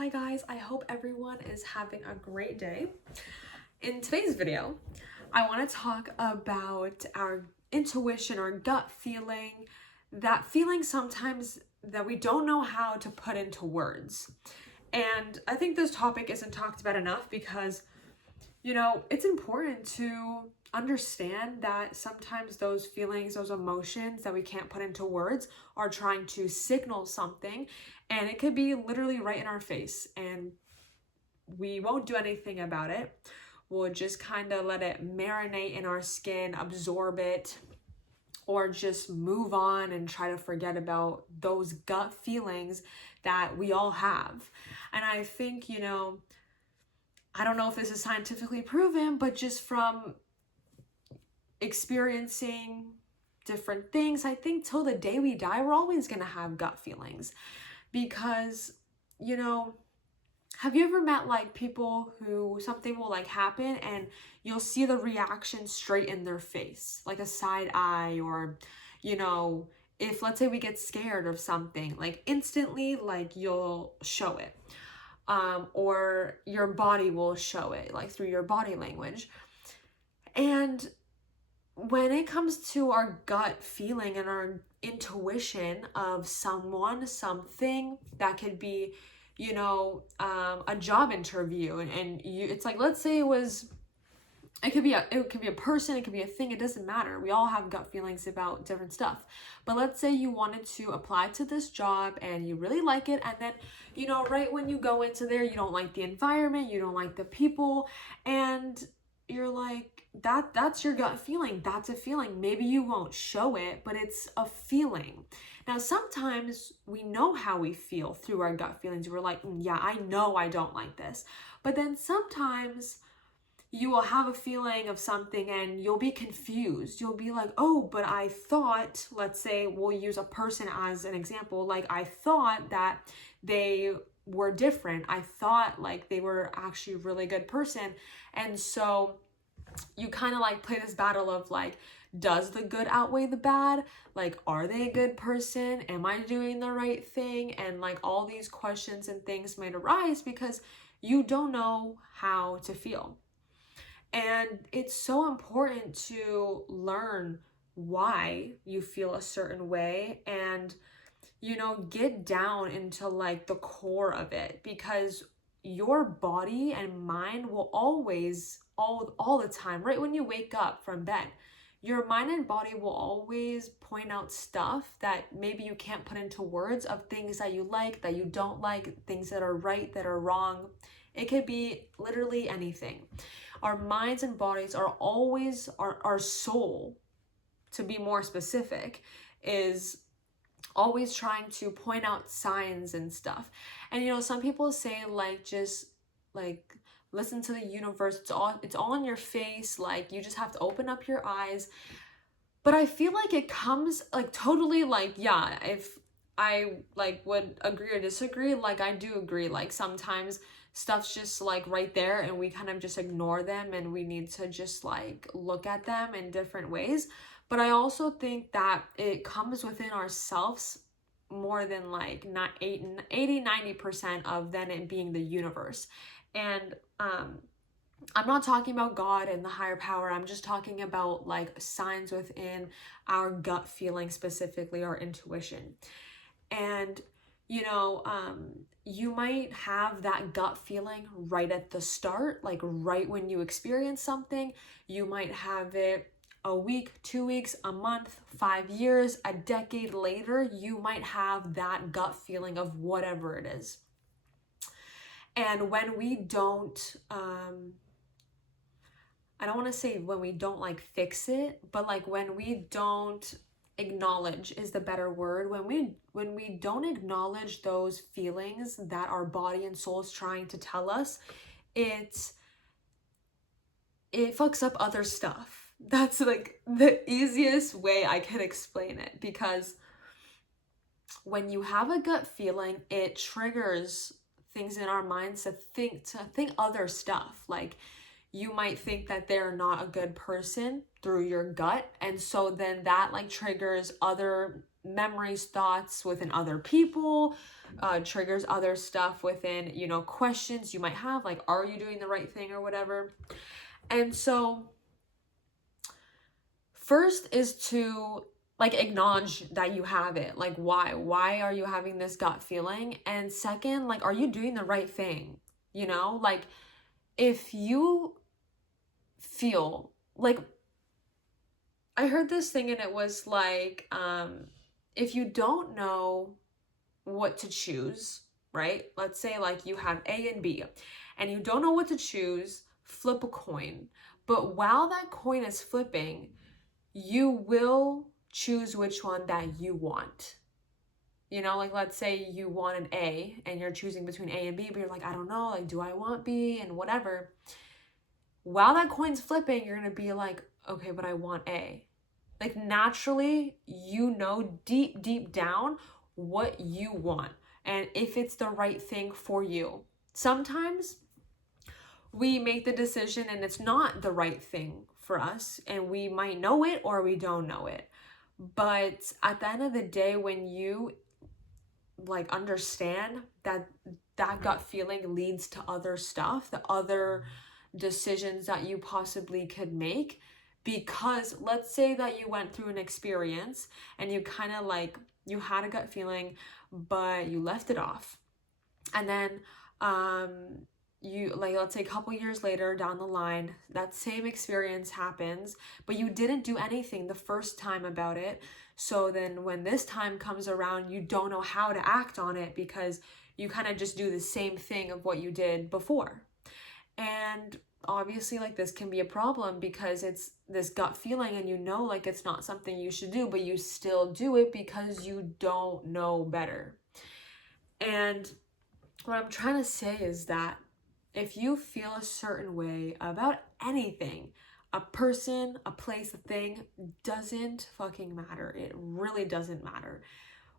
Hi guys, I hope everyone is having a great day. In today's video, I want to talk about our intuition or gut feeling, that feeling sometimes that we don't know how to put into words. And I think this topic isn't talked about enough because, it's important to understand that sometimes those feelings, those emotions that we can't put into words are trying to signal something, and it could be literally right in our face, and we won't do anything about it. We'll just kind of let it marinate in our skin, absorb it, or just move on and try to forget about those gut feelings that we all have. And I think, I don't know if this is scientifically proven, but just from experiencing different things, I think till the day we die, we're always going to have gut feelings. Because, have you ever met like people who something will like happen and you'll see the reaction straight in their face, like a side eye, or, if let's say we get scared of something, like instantly, like you'll show it. Or your body will show it, like through your body language. And when it comes to our gut feeling and our intuition of someone, something that could be, a job interview, and you, it's like, let's say it could be a person, it could be a thing, it doesn't matter. We all have gut feelings about different stuff. But let's say you wanted to apply to this job and you really like it, and then, right when you go into there, you don't like the environment, you don't like the people, and you're like, that's your gut feeling. That's a feeling. Maybe you won't show it, but it's a feeling. Now, sometimes we know how we feel through our gut feelings. We're like, yeah, I know I don't like this. But then sometimes you will have a feeling of something and you'll be confused. You'll be like, oh, but I thought, let's say we'll use a person as an example. Like, I thought that they were different. I thought like they were actually a really good person. And so you kind of like play this battle of like, does the good outweigh the bad? Like, are they a good person? Am I doing the right thing? And like all these questions and things might arise because you don't know how to feel. And it's so important to learn why you feel a certain way and, get down into like the core of it, because your body and mind will always, all the time, right when you wake up from bed, your mind and body will always point out stuff that maybe you can't put into words, of things that you like, that you don't like, things that are right, that are wrong. It could be literally anything. Our minds and bodies are always, our soul, to be more specific, is always trying to point out signs and stuff. And some people say like, just like listen to the universe, it's all in your face, like you just have to open up your eyes. But I feel like it comes like totally, like, yeah, if I like would agree or disagree, like I do agree, like sometimes stuff's just like right there and we kind of just ignore them and we need to just like look at them in different ways. But I also think that it comes within ourselves more than like not 80-90% of then it being the universe. And I'm not talking about God and the higher power. I'm just talking about like signs within our gut feeling, specifically our intuition. And you might have that gut feeling right at the start, like right when you experience something. You might have it a week, 2 weeks, a month, 5 years, a decade later. You might have that gut feeling of whatever it is. And when we don't, I don't want to say when we don't like fix it, but like when we don't acknowledge is the better word. When we don't acknowledge those feelings that our body and soul is trying to tell us, it fucks up other stuff. That's like the easiest way I can explain it, because when you have a gut feeling, it triggers things in our minds to think other stuff. Like, you might think that they're not a good person through your gut, and so then that like triggers other memories, thoughts within other people, triggers other stuff within, you know, questions you might have, like, are you doing the right thing or whatever? And so first is to like acknowledge that you have it. Like, why are you having this gut feeling? And second, like, are you doing the right thing? You know, like, if you feel like, I heard this thing and it was like, if you don't know what to choose, right? Let's say like you have A and B and you don't know what to choose, flip a coin. But while that coin is flipping, you will choose which one that you want. You know, like, let's say you want an A and you're choosing between A and B, but you're like, I don't know, like, do I want B and whatever. While that coin's flipping, you're gonna be like, okay, but I want A. Like, naturally, you know deep, deep down what you want and if it's the right thing for you. Sometimes we make the decision and it's not the right thing for us, and we might know it or we don't know it. But at the end of the day, when you like understand that that gut feeling leads to other stuff, the other decisions that you possibly could make, because let's say that you went through an experience and you kind of like, you had a gut feeling, but you left it off. And then you, like, let's say a couple years later down the line, that same experience happens, but you didn't do anything the first time about it. So then when this time comes around, you don't know how to act on it because you kind of just do the same thing of what you did before. And obviously, like, this can be a problem because it's this gut feeling and you know, like, it's not something you should do, but you still do it because you don't know better. And what I'm trying to say is that if you feel a certain way about anything, a person, a place, a thing, doesn't fucking matter. It really doesn't matter.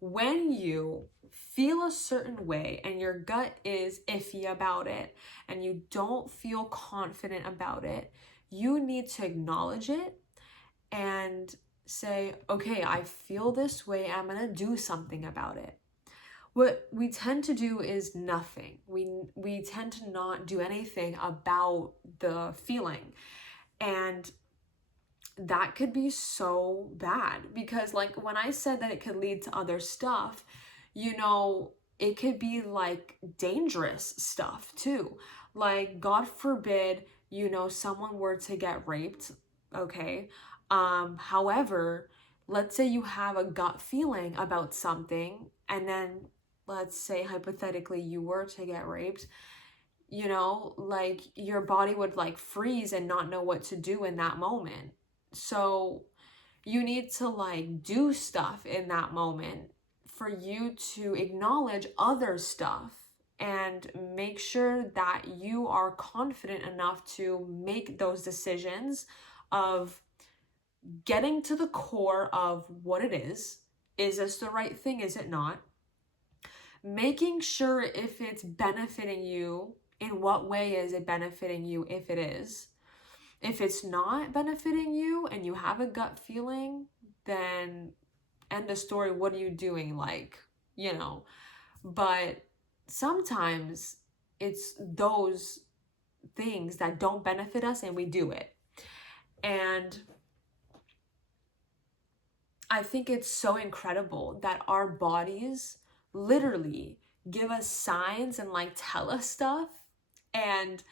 When you feel a certain way and your gut is iffy about it and you don't feel confident about it, you need to acknowledge it and say, okay, I feel this way. I'm going to do something about it. What we tend to do is nothing. We tend to not do anything about the feeling. And that could be so bad because, like, when I said that it could lead to other stuff, you know, it could be like dangerous stuff too. Like, God forbid, you know, someone were to get raped, okay? However, let's say you have a gut feeling about something, and then let's say hypothetically you were to get raped, you know, like, your body would like freeze and not know what to do in that moment. So you need to like do stuff in that moment for you to acknowledge other stuff and make sure that you are confident enough to make those decisions of getting to the core of what it is. Is this the right thing? Is it not? Making sure if it's benefiting you, in what way is it benefiting you if it is. If it's not benefiting you and you have a gut feeling, then end of story, what are you doing? Like, you know, but sometimes it's those things that don't benefit us and we do it. And I think it's so incredible that our bodies literally give us signs and like tell us stuff, and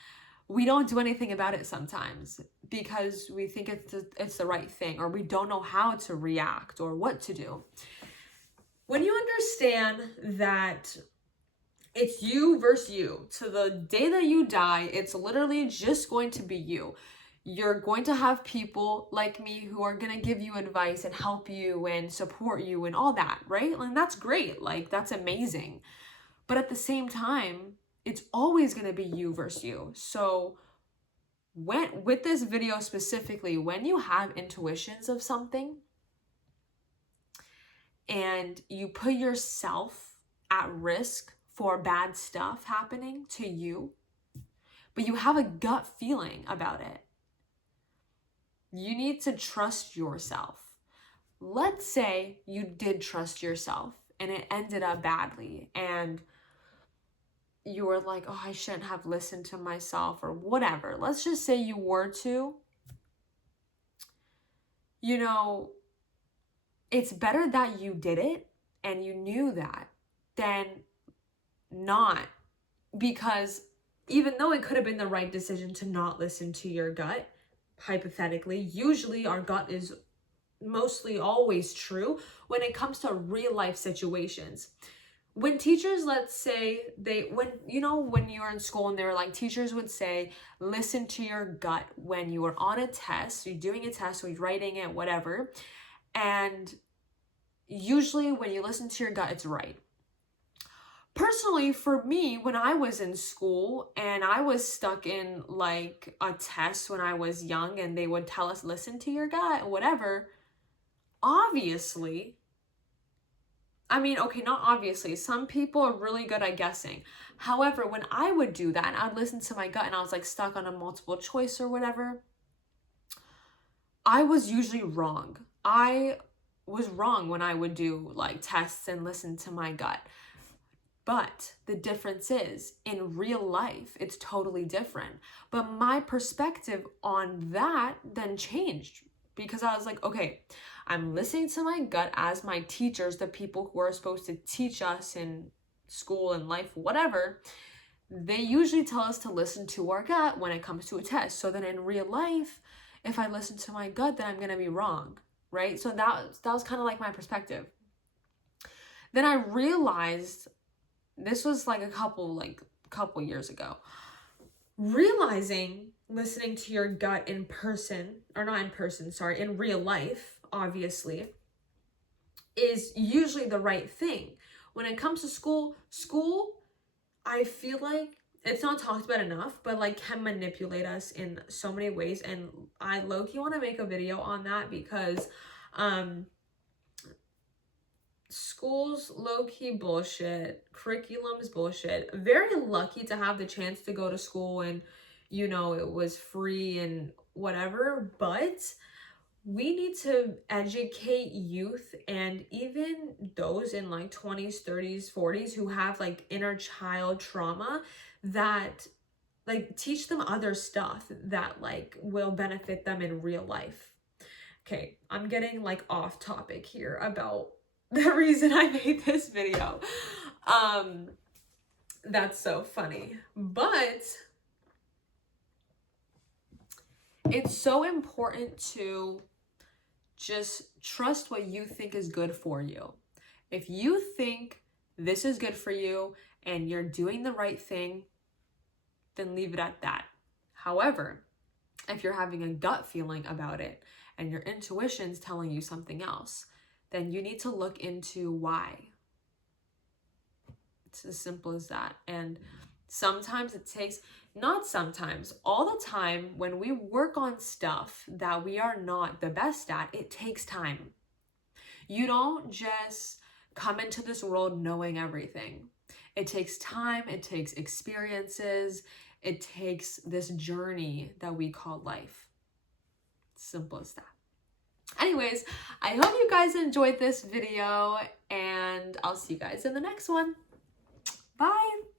we don't do anything about it sometimes because we think it's the right thing, or we don't know how to react or what to do. When you understand that it's you versus you, to the day that you die, it's literally just going to be you. You're going to have people like me who are going to give you advice and help you and support you and all that, right? And that's great. Like, that's amazing. But at the same time, it's always going to be you versus you. So with this video specifically, when you have intuitions of something and you put yourself at risk for bad stuff happening to you, but you have a gut feeling about it, you need to trust yourself. Let's say you did trust yourself and it ended up badly, and you were like, oh, I shouldn't have listened to myself or whatever. Let's just say you were to, you know, it's better that you did it and you knew that than not. Because even though it could have been the right decision to not listen to your gut, hypothetically, usually our gut is mostly always true when it comes to real life situations. When teachers, let's say when you're in school and they were like, teachers would say, listen to your gut when you are on a test, you're doing a test, or you're writing it, whatever. And usually when you listen to your gut, it's right. Personally, for me, when I was in school and I was stuck in like a test when I was young and they would tell us, listen to your gut, whatever, obviously, I mean, okay, not obviously, some people are really good at guessing. However, when I would do that and I'd listen to my gut and I was like stuck on a multiple choice or whatever, I was usually wrong. I was wrong when I would do like tests and listen to my gut. But the difference is, in real life, it's totally different. But my perspective on that then changed, because I was like, okay, I'm listening to my gut as my teachers, the people who are supposed to teach us in school and life, whatever. They usually tell us to listen to our gut when it comes to a test. So then in real life, if I listen to my gut, then I'm going to be wrong, right? So that was kind of like my perspective. Then I realized, this was like a couple years ago, realizing listening to your gut in real life, obviously, is usually the right thing. When it comes to school, I feel like it's not talked about enough, but like can manipulate us in so many ways. And I low-key want to make a video on that, because school's low-key bullshit, curriculum's bullshit. Very lucky to have the chance to go to school and, you know, it was free and whatever, but we need to educate youth and even those in like 20s, 30s, 40s who have like inner child trauma, that like teach them other stuff that like will benefit them in real life. Okay, I'm getting like off topic here about the reason I made this video. That's so funny. But it's so important to just trust what you think is good for you. If you think this is good for you and you're doing the right thing, then leave it at that. However, if you're having a gut feeling about it and your intuition's telling you something else, then you need to look into why. It's as simple as that. And sometimes it takes, not sometimes, all the time, when we work on stuff that we are not the best at, it takes time. You don't just come into this world knowing everything. It takes time, it takes experiences, it takes this journey that we call life. Simple as that. Anyways, I hope you guys enjoyed this video, and I'll see you guys in the next one. Bye!